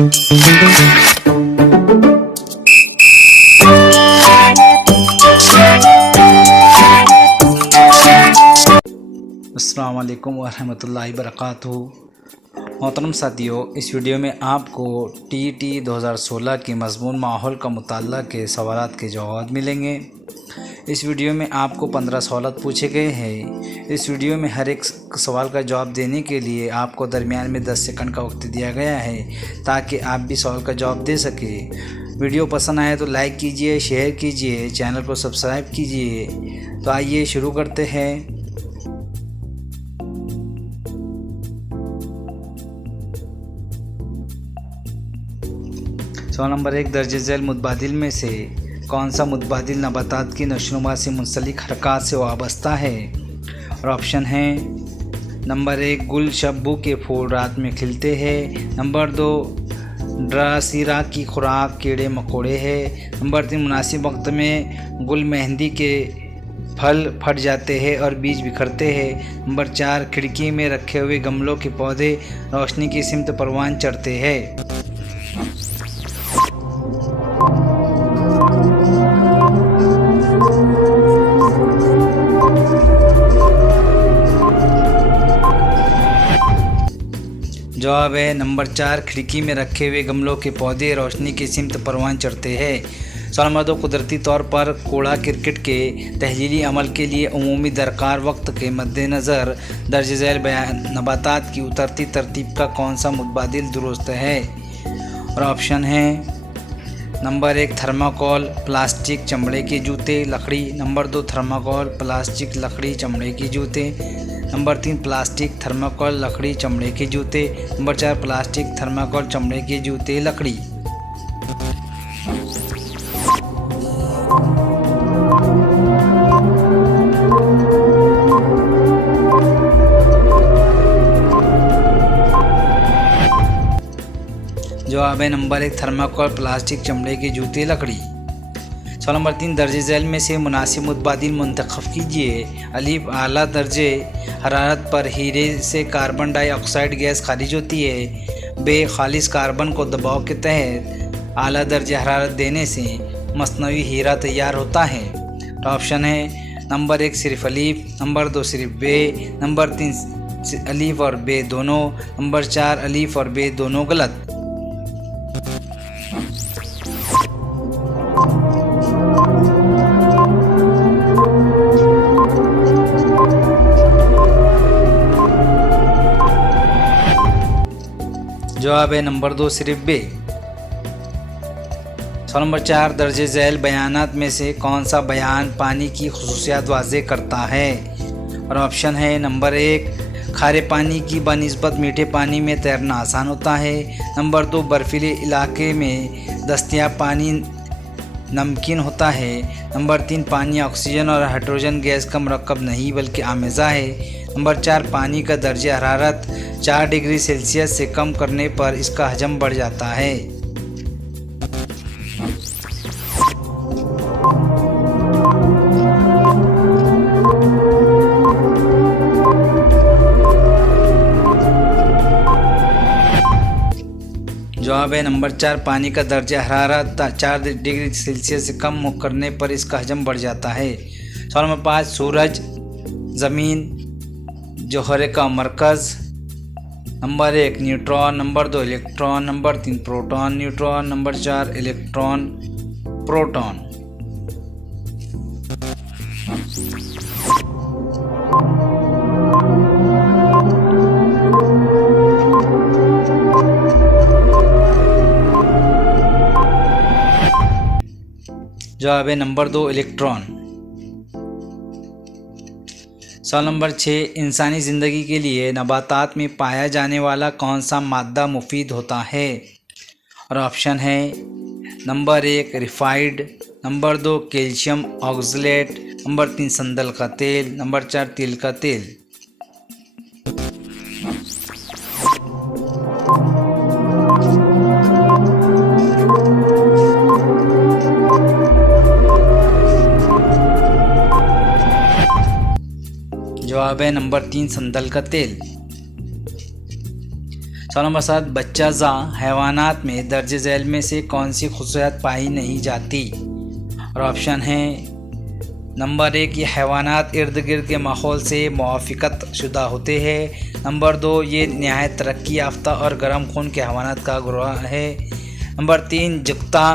अस्सलाम वालेकुम वरहमतुल्लाहि वबरकातुहू। मोहतरम साथियों, इस वीडियो में आपको टीईटी 2016 के मज़मून माहौल का मुताल्ला के सवालात के जवाब मिलेंगे। इस वीडियो में आपको 15 सवाल पूछे गए हैं। इस वीडियो में हर एक सवाल का जवाब देने के लिए आपको दरमियान में 10 सेकंड का वक्त दिया गया है ताकि आप भी सवाल का जवाब दे सकें। वीडियो पसंद आए तो लाइक कीजिए, शेयर कीजिए, चैनल को सब्सक्राइब कीजिए। तो आइए शुरू करते हैं। सवाल नंबर 1, दर्ज झैल मुतबादिल में से कौन सा मुतबादिल नबातात की नशोनुमा से मुंसलिक हरकत से वाबस्ता है? और ऑप्शन हैं नंबर 1, गुल शब्बू के फूल रात में खिलते हैं। नंबर 2, ड्रासीरा की खुराक कीड़े मकोड़े हैं। नंबर 3, मुनासिब वक्त में गुल मेहंदी के फल फट जाते हैं और बीज बिखरते हैं। नंबर 4, खिड़की में रखे हुए गमलों के पौधे रोशनी की सिमत परवान चढ़ते हैं। जवाब है नंबर 4, खिड़की में रखे हुए गमलों के पौधे रोशनी की सिमत परवान चढ़ते हैं। सवाल नंबर 2, कुदरती तौर पर कूड़ा क्रिकेट के तहलीली अमल के लिए उमूमी दरकार वक्त के मद्देनज़र दर्ज झैल नबातात की उतरती तरतीब का कौन सा मुतबादिल दुरुस्त है? और ऑप्शन है नंबर 1, थर्माकोल प्लास्टिक चमड़े के जूते लकड़ी। नंबर 2, थर्माकोल प्लास्टिक लकड़ी चमड़े के जूते। नंबर 3, प्लास्टिक थर्माकोल लकड़ी चमड़े के जूते। नंबर 4, प्लास्टिक थर्माकोल चमड़े के जूते लकड़ी। जवाब है नंबर 1, थर्माकोल प्लास्टिक चमड़े के जूते लकड़ी। सवाल नंबर 3, दर्ज झैल में से मुनासिब मुतबादिल मुंतखब कीजिए। अलीफ, आला दर्जे हरारत पर हीरे से कार्बन डाइऑक्साइड गैस खारिज होती है। बे, खालिस कार्बन को दबाव के तहत आला दर्जे हरारत देने से मसनवी हीरा तैयार होता है। तो ऑप्शन है नंबर 1, सिर्फ अलीफ। नंबर 2, सिर्फ बे। नंबर 3, अलीफ और बे दोनों। नंबर 4, अलीफ और बे दोनों गलत। जवाब है नंबर 2, सिर्फ बे। सवाल नंबर 4, दर्ज झैल बयानात में से कौन सा बयान पानी की खुसूसियात वाज़े करता है? और ऑप्शन है नंबर 1, खारे पानी की बनिस्बत मीठे पानी में तैरना आसान होता है। नंबर 2, बर्फीले इलाके में दस्तयाब पानी नमकीन होता है। नंबर 3, पानी ऑक्सीजन और हाइड्रोजन गैस का मरकब नहीं बल्कि आमेज़ा है। नंबर 4, पानी का दर्जे हरारत 4 डिग्री सेल्सियस से कम करने पर इसका हजम बढ़ जाता है। जवाब है नंबर 4, पानी का दर्जा हरारत 4 डिग्री सेल्सियस से कम करने पर इसका हजम बढ़ जाता है। सवाल नंबर 5, सूरज, ज़मीन, जोहरे का मरकज़। Number 1, neutron. Number 2, electron. Number 3, proton neutron. Number 4, electron proton. जवाब है नंबर 2, इलेक्ट्रॉन। सवाल नंबर 6, इंसानी ज़िंदगी के लिए नबातात में पाया जाने वाला कौन सा मादा मुफीद होता है? और ऑप्शन है नंबर 1, रिफाइड। Number 2, calcium oxalate. नंबर 3, संदल का तेल। नंबर 4, तिल का तेल। जवाब है नंबर 3, संदल का तेल। सवाल नंबर 7, बच्चा ज़ा हैवानात में दर्ज झैल में से कौन सी खसूसियात पाई नहीं जाती? और ऑप्शन है नंबर 1, ये हैवानात इर्द गिर्द के माहौल से मुआफ़िकत शुदा होते हैं। नंबर 2, ये नहायत तरक्की याफ्ता और गर्म खून के हैवानात का ग्रोह है। नंबर 3, जुगता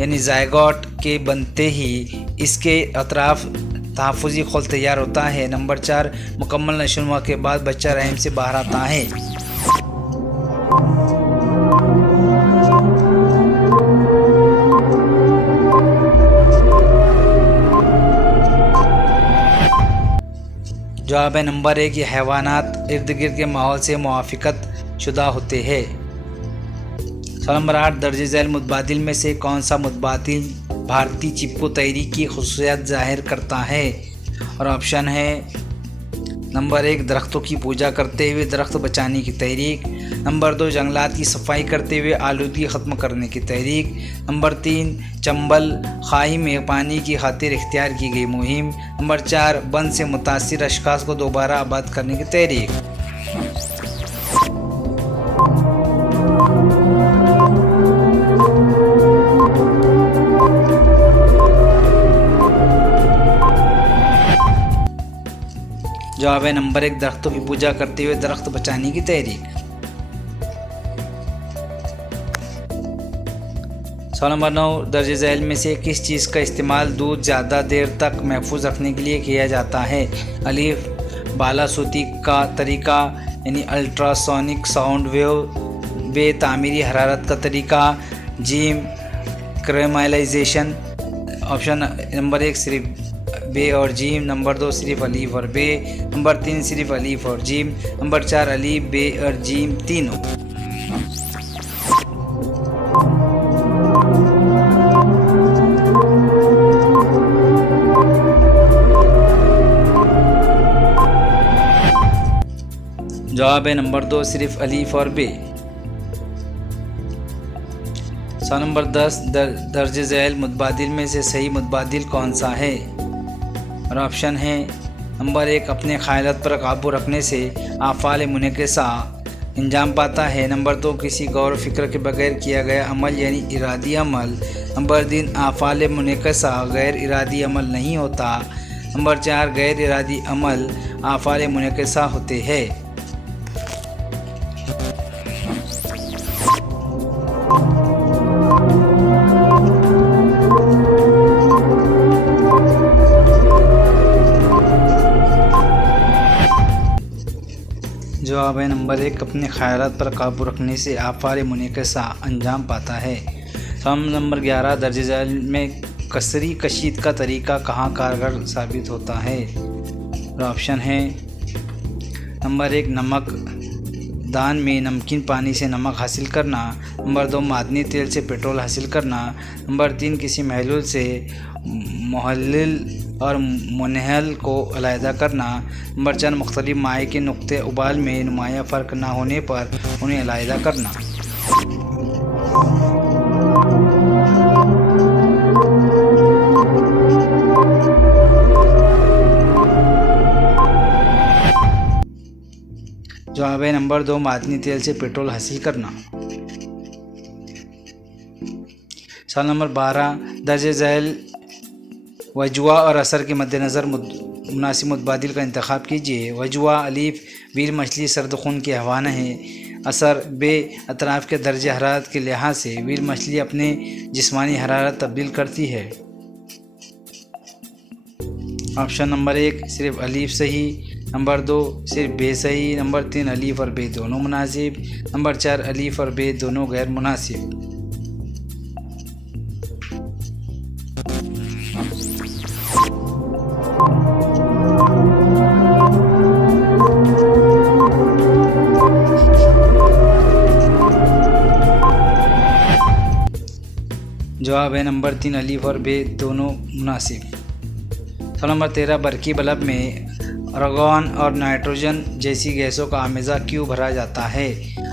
यानी ज़ायगोट के बनते ही इसके अतराफ़ तहफ़्फ़ुज़ी खोल तैयार होता है। नंबर 4, मुकम्मल नशोनुमा के बाद बच्चा रहम से बाहर आता है। जवाब है नंबर 1, ये हैवानात इर्द गिर्द के माहौल से मुआफ़िकत शुदा होते हैं। सवाल नंबर 8, दर्ज झैल मुतबादिल में से कौन सा मुतबादिल भारतीय चिपको तहरीक की खसूसियात ज़ाहिर करता है? और ऑप्शन है नंबर 1, दरख्तों की पूजा करते हुए दरख्त बचाने की तहरीक। नंबर 2, जंगलात की सफाई करते हुए आलूदगी ख़त्म करने की तहरीक। नंबर 3, चंबल खाई में पानी की खातिर इख्तियार की गई मुहिम। नंबर 4, बंद से मुतासिर अशखास को दोबारा आबाद करने की तहरीक। जवाब है नंबर 1, दरख्तों की पूजा करते हुए दरख्त बचाने की तहरीक। सवाल नंबर 9, दर्ज झैल में से किस चीज़ का इस्तेमाल दूध ज़्यादा देर तक महफूज रखने के लिए किया जाता है? अलीफ, बालासूती का तरीका यानी अल्ट्रासोनिक साउंड वेव। बे, तामीरी हरारत का तरीका। जीम, क्रेमालाइजेशन। ऑप्शन नंबर 1 सिर्फ बे और जीम। नंबर 2 सिर्फ अलीफ और बे। नंबर 3 सिर्फ अलीफ और जीम। नंबर 4 अलीफ, बे और जीम तीनों। जवाब है नंबर 2 सिर्फ अलीफ और बे। सवाल नंबर 10, दर्ज झैल मुतबादिल में से सही मुतबादिल कौन सा है? और ऑप्शन है नंबर 1, अपने ख़यालात पर काबू रखने से आफ़ाल मुनक़िसा अंजाम पाता है। नंबर 2, किसी गौर फ़िक्र के बगैर किया गया अमल यानी इरादी अमल। नंबर 3, आफ़ाल मुनक़िसा गैर इरादी अमल नहीं होता। नंबर 4, गैर इरादी अमल आफ़ाल मुनक़िसा होते हैं। जवाब है नंबर 1, अपने ख़यालात पर काबू रखने से आफ़ाल मुनक़िसा अंजाम पाता है। सवाल नंबर 11, दर्ज झैल में कसरी कशीद का तरीका कहाँ कारगर साबित होता है? और ऑप्शन है नंबर 1, नमक दान में नमकीन पानी से नमक हासिल करना। नंबर 2, मादनी तेल से पेट्रोल हासिल करना। नंबर 3, किसी महलूल से मुहल्लिल और मुनहल को अलहदा करना। नंबर 4, मुख्तलिफ माए के नुक्ते उबाल में नुमाया फ़र्क ना होने पर उन्हें अलहदा करना। जवाब है नंबर 2, मादनी तेल से पेट्रोल हासिल करना। सवाल नंबर 12, दर्ज झैल वजवा और असर के मद्देनज़र मुनासिब मुतबादिल का इंतखाब कीजिए। वजवा, अलीफ, वील मछली सर्द खून की हैवान है। असर, बे, अतराफ़ के दर्ज हरारत के लिहाज से वील मछली अपने जिस्मानी हरारत तब्दील करती है। ऑप्शन नंबर 1 सिर्फ अलीफ सही। नंबर 2 सिर्फ बे सही। नंबर 3 अलीफ और बे दोनों मुनासिब। नंबर 4 अलीफ और बे दोनों गैर मुनासिब। जवाब है नंबर 3 अलीफ और बे दोनों मुनासिब। सवाल नंबर 13, बरकी बल्ब में आर्गन और नाइट्रोजन जैसी गैसों का आमेज़ा क्यों भरा जाता है?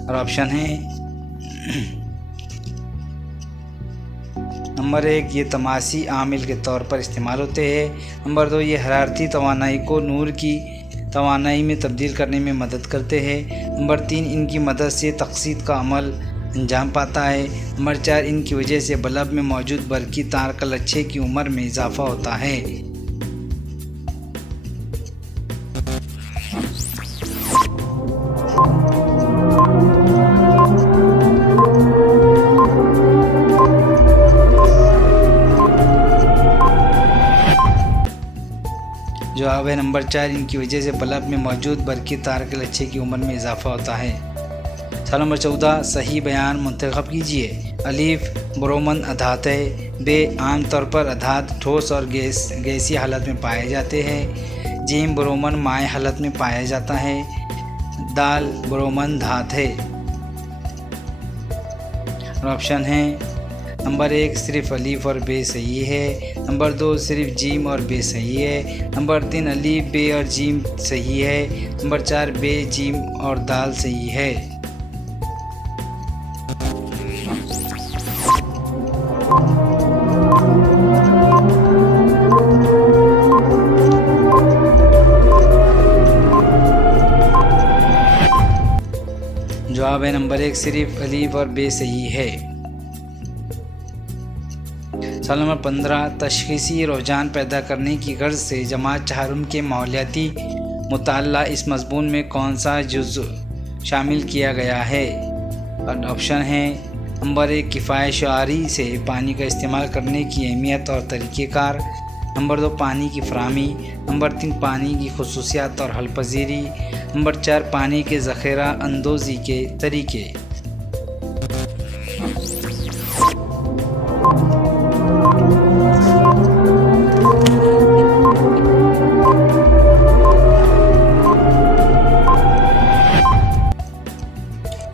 और ऑप्शन है नंबर 1, ये तमासी आमिल के तौर पर इस्तेमाल होते हैं। नंबर 2, ये हरारती तवानाई को नूर की तवानाई में तब्दील करने में मदद करते हैं। नंबर 3, इनकी मदद से तक़सीद का अमल अंजाम पाता है। नंबर 4, इनकी वजह से बल्ब में मौजूद बरकी तार का लच्छे की उम्र में इजाफ़ा होता है। जवाब है नंबर 4, इनकी वजह से बल्ब में मौजूद बरकी तार के लच्छे की उम्र में इजाफ़ा होता है। सवाल नंबर 14, सही बयान मुंतखब कीजिए। अलीफ, ब्रोमन अधात है। बे, आमतौर पर अधात ठोस और गैसीय हालत में पाए जाते हैं। जीम, ब्रोमन माए हालत में पाया जाता है। दाल, ब्रोमन धात है। और ऑप्शन है नंबर 1 सिर्फ अलीफ और बे सही है। नंबर 2 सिर्फ जीम और बे सही है। नंबर 3 अलीफ, बे और जीम सही है। नंबर 4 बे, जीम और दाल सही है। जवाब है नंबर 1 सिर्फ अलीफ और बे सही है। सवाल नंबर 15, तशख़ीसी रुझान पैदा करने की गर्ज से जमात चहारुम के माहौलियाती मुताल्ला इस मज़मून में कौन सा जुज़ शामिल किया गया है। और ऑप्शन है नंबर 1 किफ़ायत शुआरी से पानी का इस्तेमाल करने की अहमियत और तरीक़ेकार। नंबर 2 पानी की फ़राहमी। नंबर 3 पानी की ख़ुसूसियात और हल पज़ीरी। नंबर 4 पानी के ज़ख़ीरा अंदोज़ी के तरीक़े।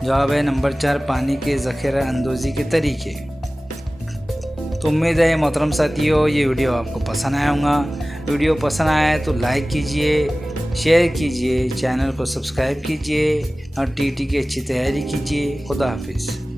जवाब है नंबर 4 पानी के ज़ख़ीरा अंदोज़ी के तरीक़े। तो उम्मीद है मोहतरम साथियों ये वीडियो आपको पसंद आया होगा। वीडियो पसंद आया है तो लाइक कीजिए, शेयर कीजिए, चैनल को सब्सक्राइब कीजिए और टीटी की अच्छी तैयारी कीजिए। खुदा हाफिज़।